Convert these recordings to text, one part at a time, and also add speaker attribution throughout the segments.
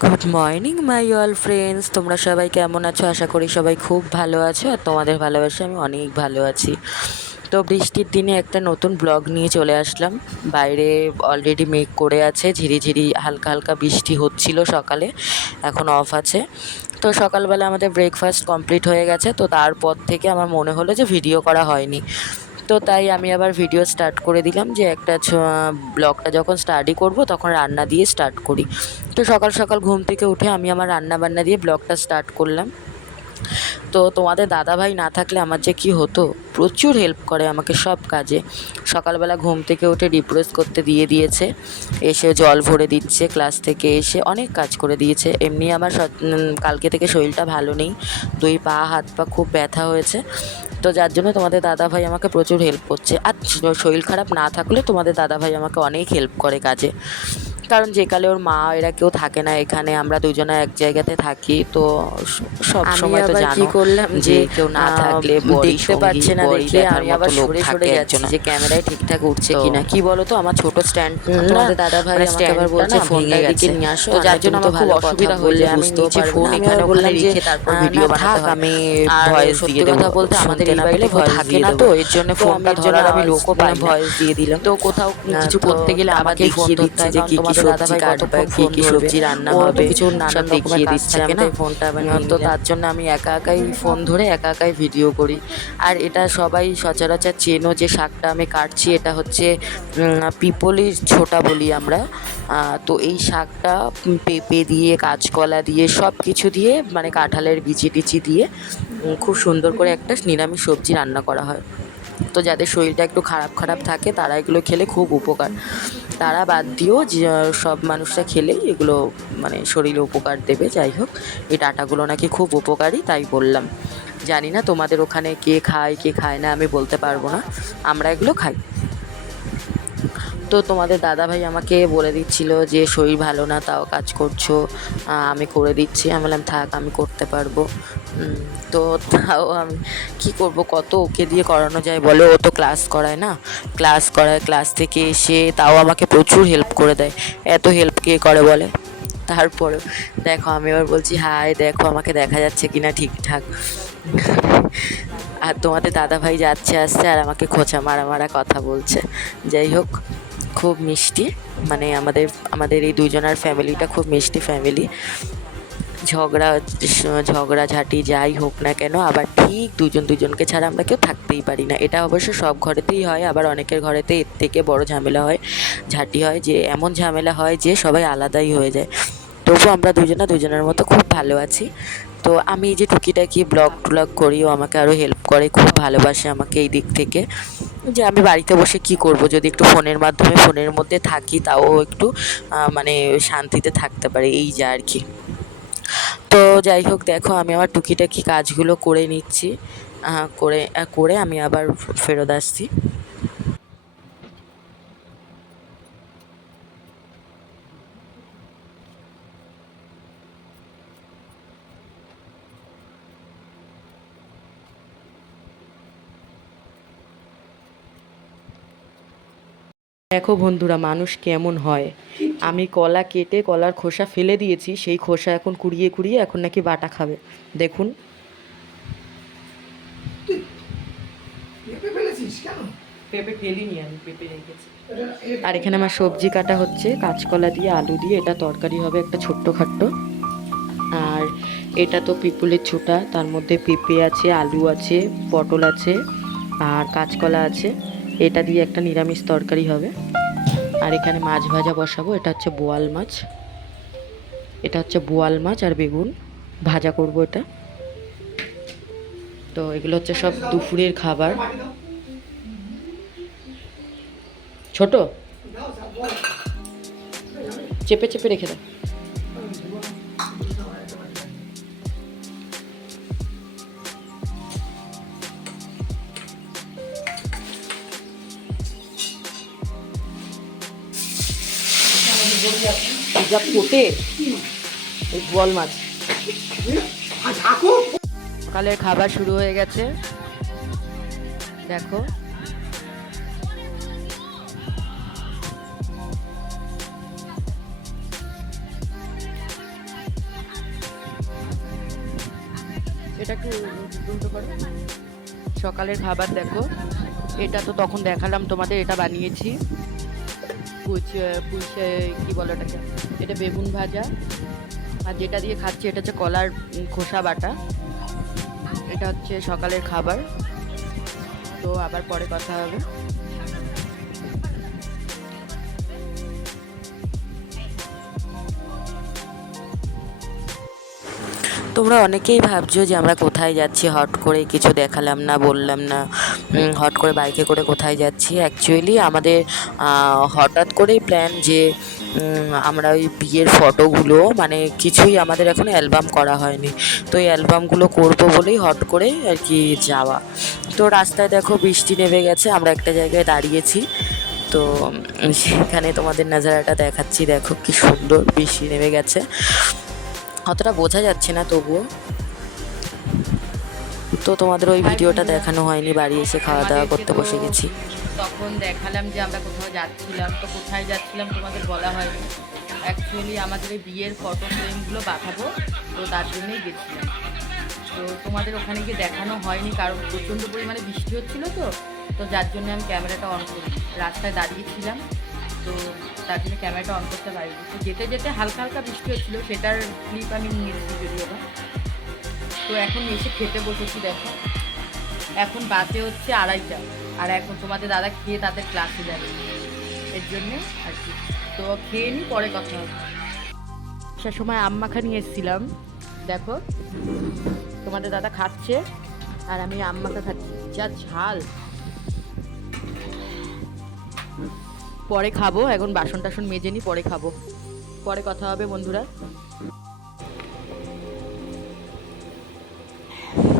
Speaker 1: Good morning my all friends তোমরা সবাই কেমন আছো? আশা করি সবাই খুব ভালো আছো আর তোমাদের ভালোবাসে আমি অনেক ভালো আছি। তো বৃষ্টির দিনে একটা নতুন ব্লগ নিয়ে চলে আসলাম। বাইরে অলরেডি মেঘ করে আছে, ঝিরিঝিরি, হালকা হালকা বৃষ্টি হচ্ছিল সকালে, এখন অফ আছে। তো সকালবেলা আমাদের ব্রেকফাস্ট কমপ্লিট হয়ে গেছে, তো তারপর থেকে আমার মনে হলো যে ভিডিও করা হয়নি। তো তাই আমি আবার ভিডিও স্টার্ট করে দিলাম যে একটা ব্লগটা যখন স্টাডি করব তখন রান্না দিয়ে স্টার্ট করি। তো সকাল সকাল ঘুম থেকে উঠে আমি আমার রান্না বান্না দিয়ে ব্লগটা স্টার্ট করলাম। তো তোমাদের দাদাভাই না থাকলে আমার যে কি হতো? প্রচুর হেল্প করে আমাকে সব কাজে। সকালবেলা ঘুম থেকে উঠে ডিপ্রেস করতে দিয়ে দিয়েছে। এসে জল ভরে দিচ্ছে ক্লাস থেকে এসে অনেক কাজ করে দিয়েছে। এমনি আমার কালকে থেকে শরীরটা ভালো নেই। দুই পা, হাত পা খুব ব্যথা হয়েছে। তো যার জন্য তোমাদের দাদাভাই আমাকে প্রচুর হেল্প করছে। আর শরীর খারাপ না থাকলে তোমাদের দাদাভাই আমাকে অনেক হেল্প করে কাজে। কারণ যে কালে ওর মা এরা কেউ থাকে না এখানে আমরা দুজনে এক জায়গাতে থাকি তো সব সময় তো জানো
Speaker 2: করলাম
Speaker 1: যে কেউ না থাকলে
Speaker 2: দেখতে পাচ্ছে না দেখে আমি আবার সরে সরে যাচ্ছি
Speaker 1: যে ক্যামেরায় ঠিকঠাক উঠছে কিনা। কি বলো তো আমার ছোট স্ট্যান্ড
Speaker 2: তোমাদের দাদাভাই আমাকে আবার বলছে, ফোনটা এদিকে নিয়ে আসো,
Speaker 1: তো যার জন্য
Speaker 2: তো
Speaker 1: আমার খুব অসুবিধা যায় আমি নিচে ফোন এখানে ওখানে
Speaker 2: বললাম
Speaker 1: রেখে তারপর ভিডিও বানাতে
Speaker 2: আমি ভয়েস দিয়ে দেবো।
Speaker 1: কথা বলতে আমাদের এই কেউ
Speaker 2: ভয়েস
Speaker 1: থাকে না তো এর জন্য ফোনটা ধরার আমি লোকও পাই
Speaker 2: ভয়েস দিয়ে দিলাম।
Speaker 1: তো কোথাও কিছু করতে গেলে
Speaker 2: আমাকে ফোন
Speaker 1: দিচ্ছে যে
Speaker 2: হয়,
Speaker 1: কি সবজি
Speaker 2: দাদাভাই কতক্ষণ
Speaker 1: কি কি। সবজি রান্না হবে
Speaker 2: কিছু নানান
Speaker 1: দেখিয়ে দিচ্ছে
Speaker 2: তাই ফোনটা
Speaker 1: তো তার জন্য আমি একা একাই ফোন ধরে একা একাই ভিডিও করি। আর এটা সবাই সচরাচর চেনো যে শাকটা আমি কাটছি এটা হচ্ছে পিপলির ছোটা বলি আমরা। তো এই শাকটা পেঁপে দিয়ে কাঁচকলা দিয়ে সব কিছু দিয়ে মানে কাঁঠালের বিচি টিচি দিয়ে খুব সুন্দর করে একটা নিরামিষ সবজি রান্না করা হয়। তো যাদের শরীরটা একটু খারাপ খারাপ থাকে, তারা এগুলো খেলে খুব উপকার। তারা বাদ দিয়েও সব মানুষরা খেলেই এগুলো মানে শরীরে উপকার দেবে, যাই হোক। এই ডাটাগুলো নাকি খুব উপকারী, তাই বললাম। জানি না তোমাদের ওখানে কে খায় কে খায় না, আমি বলতে পারব না। আমরা এগুলো খাই। তো তোমাদের দাদাভাই আমাকে বলে দিচ্ছিল যে, শরীর ভালো না, তাও কাজ করছ। আমি করে দিচ্ছি। আমি বললাম, থাক, আমি করতে পারব। তো তাও আমি কী করব, কত ওকে দিয়ে করানো যায় বলো? ও তো ক্লাস করায় না। ক্লাস করায়, ক্লাস থেকে এসে তাও আমাকে প্রচুর হেল্প করে দেয়। এত হেল্প কে করে বলে? তারপরে দেখো, আমি এবার বলছি হাই দেখো, আমাকে দেখা যাচ্ছে কি না ঠিকঠাক। আর তোমাদের দাদাভাই যাচ্ছে, আসছে, আর আমাকে খোঁচা মারা মারা কথা বলছে। যাই হোক খুব মিষ্টি। মানে আমাদের আমাদের এই দুজনের ফ্যামিলিটা খুব মিষ্টি ফ্যামিলি। ঝগড়া ঝগড়াঝাটি যাই হোক না কেন, আবার ঠিক দুজন দুজনকে ছাড়া আমরা কেউ থাকতেই পারি না। এটা অবশ্য সব ঘরেতেই হয়, আবার অনেকের ঘরেতে এর থেকে বড় ঝামেলা হয়, ঝাঁটি হয়, যে এমন ঝামেলা হয় যে সবাই আলাদাই হয়ে যায়। তবু আমরা দুজনা দুজনের মতো খুব ভালো আছি। তো আমি এই যে টুকিটাকি ব্লগ ট্লগ করি, ও আমাকে আরও হেল্প করে, খুব ভালোবাসে আমাকে এই দিক থেকে। যে আমি বাড়িতে বসে কি করব? যদি একটু ফোনের মাধ্যমে ফোনের মধ্যে থাকি, তাও একটু মানে শান্তিতে থাকতে পারে, এই যা আর কি। তো যাই হোক, দেখো, আমি আমার টুকিটাকি কাজগুলো করে নিচ্ছি। করে করে আমি আবার ফেরত আসছি। দেখো বন্ধুরা মানুষ কেমন হয়। আমি কলা কেটে কলার খোসা ফেলে দিয়েছি সেই খোসা এখন কুড়িয়ে কুড়িয়ে এখন নাকি বাটা খাবে। দেখুন।
Speaker 3: পেঁপে ফেলেছিস কেন?
Speaker 1: পেঁপে ফেলিনি আমি পেঁপে রেখেছি। আর এখানে আমার সবজি কাটা হচ্ছে কাঁচকলা দিয়ে আলু দিয়ে এটা তরকারি হবে একটা ছোট্ট খাট্ট। আর এটা তো পিপুলের ছোটা তার মধ্যে পেঁপে আছে আলু আছে পটল আছে আর কাঁচকলা আছে। এটা দিয়ে একটা নিরামিষ তরকারি হবে। আর এখানে মাছ ভাজা বসাবো, এটা হচ্ছে বোয়াল মাছ। এটা হচ্ছে বোয়াল মাছ আর বেগুন ভাজা করব এটা। তো এগুলো হচ্ছে সব দুপুরের খাবার। ছোট। চেপে চেপে রেখে দাও। বোয়াল মাছ। সকালের খাবার শুরু হয়ে গেছে। দেখো। এটা একটু সকালের খাবার দেখো। এটা তো তখন দেখালাম তোমাদের, এটা বানিয়েছি। পুচ পুষে কী বলো এটাকে এটা বেগুন ভাজা। আর যেটা দিয়ে খাচ্ছি এটা হচ্ছে কলার খোসা বাটা। এটা হচ্ছে সকালের খাবার। তো আবার পরে কথা হবে। তোমরা অনেকেই ভাবছ যে আমরা কোথায় যাচ্ছি, হট করে কিছু দেখালাম না, বললাম না। হট করে বাইকে করে কোথায় যাচ্ছি? অ্যাকচুয়ালি আমাদের হঠাৎ করেই প্ল্যান যে আমরা ওই বিয়ের ফটোগুলো মানে কিছুই আমাদের এখনও অ্যালবাম করা হয়নি। তো এই অ্যালবামগুলো করব বলেই হট করে আর কি যাওয়া। তো রাস্তায় দেখো বৃষ্টি নেমে গেছে, আমরা একটা জায়গায় দাঁড়িয়েছি। তো সেখানে তোমাদের নাজারাটা দেখাচ্ছি, দেখো কি সুন্দর বৃষ্টি নেমে গেছে। অতটা বোঝা যাচ্ছে না তবুও। তো তোমাদের ওই ভিডিওটা দেখানো হয়নি, বাড়ি এসে খাওয়া দাওয়া করতে বসে গেছি।
Speaker 2: তখন দেখালাম যে আমরা কোথাও যাচ্ছিলাম, তো কোথায় যাচ্ছিলাম তোমাদের বলা হয়নি। অ্যাকচুয়ালি আমাদের এই বিয়ের ফটো ফ্রেমগুলো পাঠাবো, তো তার জন্যই গেছিলাম। তো তোমাদের ওখানে গিয়ে দেখানো হয়নি, কারণ প্রচণ্ড পরিমাণে বৃষ্টি হচ্ছিল তো তো যার জন্য আমি ক্যামেরাটা অন করি। রাস্তায় দাঁড়িয়েছিলাম, তো তার জন্য ক্যামেরাটা অন করতে পারিনি। তো যেতে যেতে হালকা হালকা বৃষ্টি হচ্ছিল, সেটার ক্লিপ আমি নিয়েছি যদিও বা তো এখন এসে খেতে বসেছি, দেখো। এখন বাজে হচ্ছে আড়াইটা। আর এখন তোমাদের দাদা খেয়ে তাদের ক্লাসে যাবে। এর জন্যে আর কি। তো খেয়ে নি, পরে কথা হবে। সে সময় আম্মাখা নিয়ে এসেছিলাম। দেখো, তোমাদের দাদা খাচ্ছে, আর আমি আম্মাখা খাচ্ছি। যা ঝাল। পরে খাব, এখন বাসন টাসন মেজে নি, পরে খাব। পরে কথা হবে বন্ধুরা।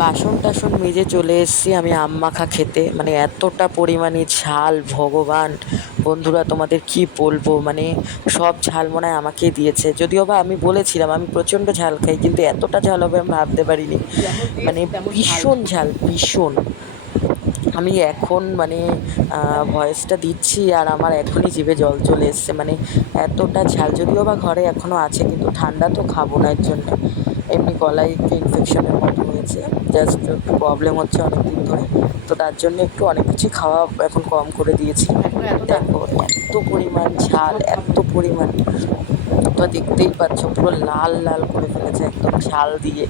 Speaker 1: বাসন টাসন মেজে চলে এসেছি আমি আম মাখা খেতে। মানে এতটা পরিমাণে ঝাল, ভগবান। বন্ধুরা, তোমাদের কি বলব? মানে সব ঝাল মনে হয় আমাকেই দিয়েছে। যদিও বা আমি বলেছিলাম, আমি প্রচণ্ড ঝাল খাই, কিন্তু এতটা ঝাল হবে আমি ভাবতে পারিনি। মানে ভীষণ ঝাল, ভীষণ। আমি এখন মানে ভয়েসটা দিচ্ছি আর আমার এখনই জিভে জল চলে এসছে। মানে এতটা ঝাল, যদিও বা ঘরে এখনও আছে, কিন্তু ঠান্ডা তো খাব না এর জন্য। এমনি গলায় ইনফেকশনের জাস্ট একটু প্রবলেম হচ্ছে অনেক দিন ধরে। তো তার জন্য একটু অনেক কিছু খাওয়া এখন কম করে দিয়েছি। দেখো এত পরিমাণ ঝাল এত পরিমাণ। তো দেখতেই পাচ্ছ পুরো লাল লাল করে ফেলেছে একদম ঝাল দিয়ে।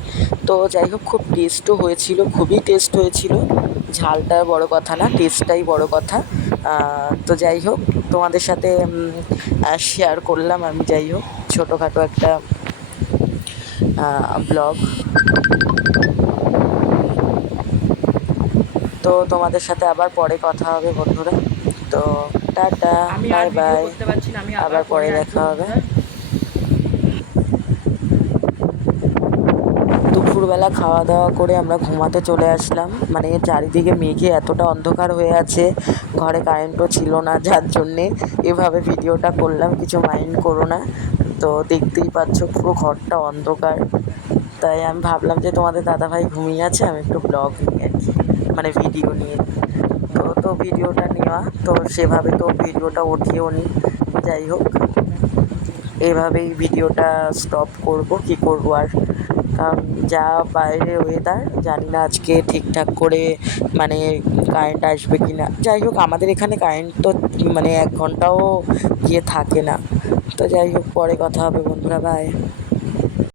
Speaker 1: তো যাই হোক খুব টেস্টও হয়েছিল খুবই টেস্ট হয়েছিল। ঝালটা বড় কথা না টেস্টটাই বড় কথা। তো যাই হোক তোমাদের সাথে শেয়ার করলাম আমি যাই হোক। ছোটোখাটো একটা ব্লগ তো তোমাদের সাথে আবার পরে কথা হবে বন্ধুরা। তো টাটা বাই বাই আবার পরে দেখা হবে। দুপুরবেলা খাওয়া দাওয়া করে আমরা ঘুমাতে চলে আসলাম। মানে চারিদিকে মেঘে এতটা অন্ধকার হয়ে আছে ঘরে কারেন্টও ছিল না যার জন্যে এভাবে ভিডিওটা করলাম কিছু মাইন্ড করো না। তো দেখতেই পাচ্ছ পুরো ঘরটা অন্ধকার। তাই আমি ভাবলাম যে তোমাদের দাদাভাই ঘুমিয়ে আছে আমি একটু ব্লগ নিয়ে আর কি। মানে ভিডিও নিয়ে। তো তো ভিডিওটা নেওয়া। তো সেভাবে তো ভিডিওটা উঠিয়েও নি। যাই হোক, এভাবেই ভিডিওটা স্টপ করব। কি করব আর? কারণ যা বাইরের ওয়েদার জানি না আজকে ঠিকঠাক করে মানে কারেন্ট আসবে কি না যাই হোক, আমাদের এখানে কারেন্ট তো মানে এক ঘন্টাও গিয়ে থাকে না। তো যাই হোক, পরে কথা হবে বন্ধুরা বাই